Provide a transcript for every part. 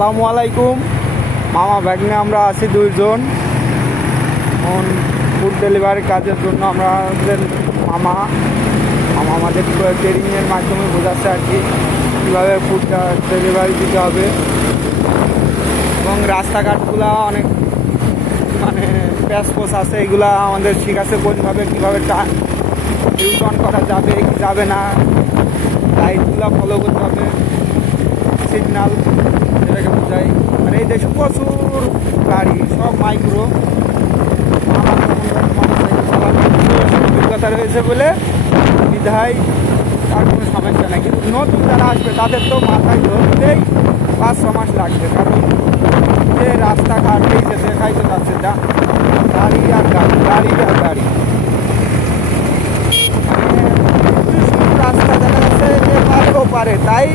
আসসালামু আলাইকুম মামা ব্যাগনে আমরা আছি দুইজন। এখন ফুড ডেলিভারি কাজের জন্য আমাদের মামা আমাদের ট্রেনিংয়ের মাধ্যমে বোঝাচ্ছে আর কি কীভাবে ফুডটা ডেলিভারি দিতে হবে, এবং রাস্তাঘাটগুলো অনেক মানে প্যাসপোস আছে, এগুলা আমাদের শিখাচ্ছে কোনভাবে কীভাবে ইউটার্ন করা যাবে কি যাবে না, লাইটগুলো ফলো করতে হবে, সিগনাল যেটাকে বোঝাই। আর এই দেশে প্রচুর গাড়ি, সব মাইক্রো। অভিজ্ঞতা রয়েছে বলে বিধায় তার কোনো সমস্যা নেই, কিন্তু নতুন যারা আসবে তাদের তো মাথায় ধরতেই 5-6 মাস লাগবে, কারণ যে রাস্তাঘাট এই যে দেখাই তো যাচ্ছে গাড়ি আর গাড়ি, গাড়ি আর গাড়ি, রাস্তা দেখা যাচ্ছে যে পারলেও পারে, তাই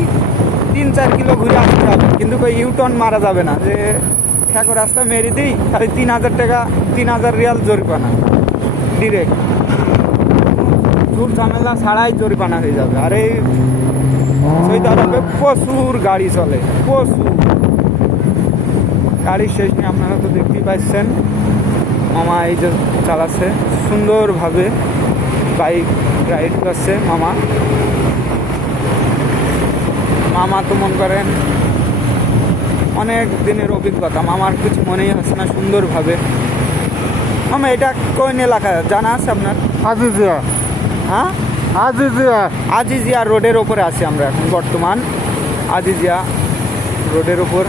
3-4 কিলো ঘুরে আসতে হবে, কিন্তু ওই ইউটার্ন মারা যাবে না যে ঠেকো রাস্তা মেরে দিই তাহলে 3,000 টাকা 3,000 রিয়াল জরিমানা ডিরেক্ট, ঝুট ঝামেলা ছাড়াই জরিমানা হয়ে যাবে। আর এই সৌদি আরবে প্রচুর গাড়ি চলে, প্রচুর গাড়ির শেষ নিয়ে আপনারা তো দেখতেই পাচ্ছেন। মামা এই যে চালাচ্ছে সুন্দরভাবে, বাইক রাইড করছে মামা। মামা তো মনে করেন অনেক দিনের অভিজ্ঞতা, মামার কিছু মনেই হচ্ছে না সুন্দরভাবে। মামা এটা কোন এলাকা জানা আছে আপনার? আজিজিয়া। হ্যাঁ, আজিজিয়া। আজিজিয়া রোডের ওপরে আছি আমরা এখন বর্তমান। আজিজিয়া রোডের ওপর,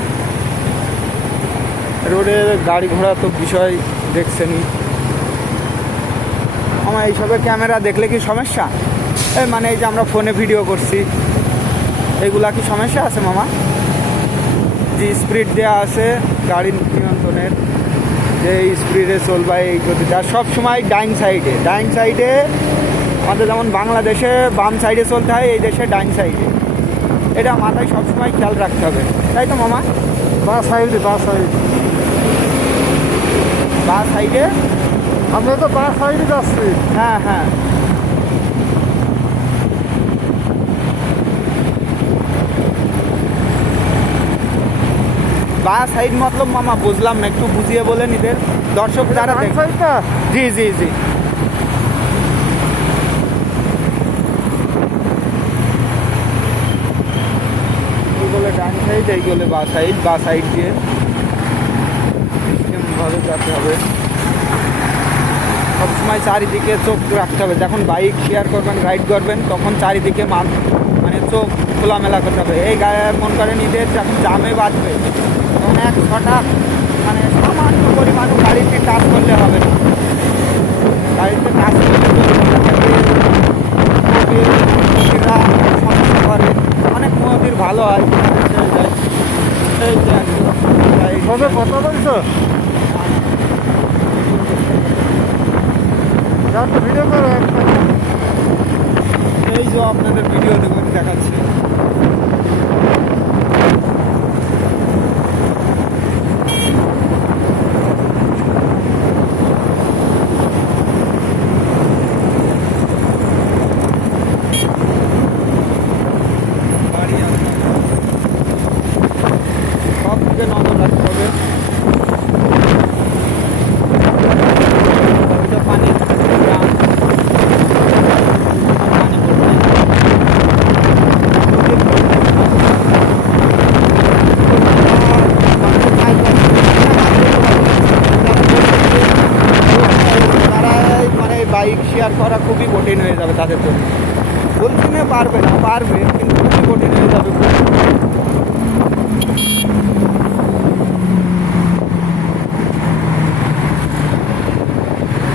রোডে গাড়ি ঘোড়া তো বিষয় দেখছেনই। আমার এইসবের ক্যামেরা দেখলে কি সমস্যা? এই মানে এই যে আমরা ফোনে ভিডিও করছি, এগুলা কি সমস্যা আছে মামা? যে স্পিড দেওয়া আছে গাড়ির নিয়ন্ত্রণের, যে স্পিডে চলবে এই গতিতে, আর সবসময় ডাইন সাইডে আমাদের যেমন বাংলাদেশে বাম সাইডে চলতে হয়, এই দেশে ডাইন সাইডে, এটা মাথায় সবসময় খেয়াল রাখতে হবে, তাই তো মামা? বা সাইডে বা সাইডে আমরা তো বা সাইডে যাচ্ছি। হ্যাঁ হ্যাঁ, বা সাইড মতলব মামা বুঝলাম না, একটু বুঝিয়ে বলেন এদের দর্শক যারা ডান দেখবে। সাইডটা? জি জি জি, এইগুলো ডান সাইড, এইগুলো বা সাইড দিয়ে ভাবে যেতে হবে। সবসময় চারিদিকে চোখ রাখতে হবে, যখন বাইক শেয়ার করবেন রাইড করবেন তখন চারিদিকে মানে চোখ খোলামেলা করতে হবে। এই গায়ে মন করেন ঈদের যখন জামে বাঁধবে তখন এক হঠাৎ মানে সামান্য পরিমাণ গাড়িতে টাচ করলে হবে না, গাড়িতে টাচ করলে সমস্যা করে, অনেক মোদির ভালো হয়। এই যে তবে কথা বলছো ভিডিও করো একটা। এই যে আপনাদের ভিডিও দেখাচ্ছে। সব দিকে নজর রাখতে হবে। পানি বাইক শেয়ার করা খুবই কঠিন হয়ে যাবে তাদের জন্য। বলছি না পারবে না, পারবে, কিন্তু খুবই কঠিন হয়ে যাবে।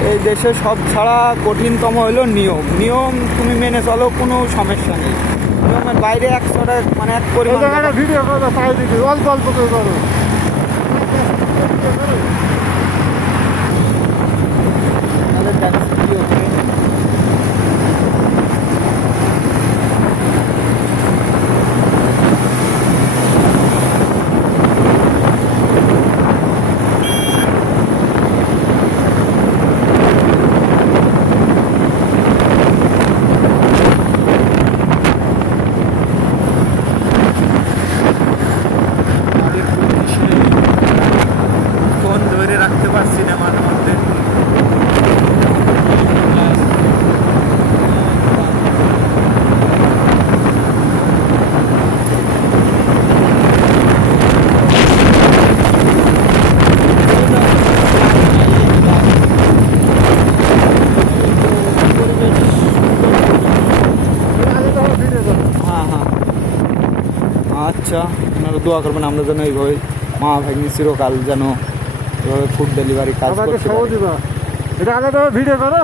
এই দেশে সব ছাড়া কঠিনতম হলো নিয়ম তুমি মেনে চলো, কোনো সমস্যা নেই। নিয়মের বাইরে মানে এক পরিমাণ ভিডিও করো, চারিদিকে অল্প অল্প করে করো। আমাদের দেখাচ্ছে কি হচ্ছে। ইচ্ছা আপনারা দোয়া করবেন আমরা যেন এইভাবে মামা ভাগ্নি চিরকাল যেন এভাবে ফুড ডেলিভারি কাজ আমাকে করতে সহ পারি। দিবা এটা আলাদা ভিডিও করো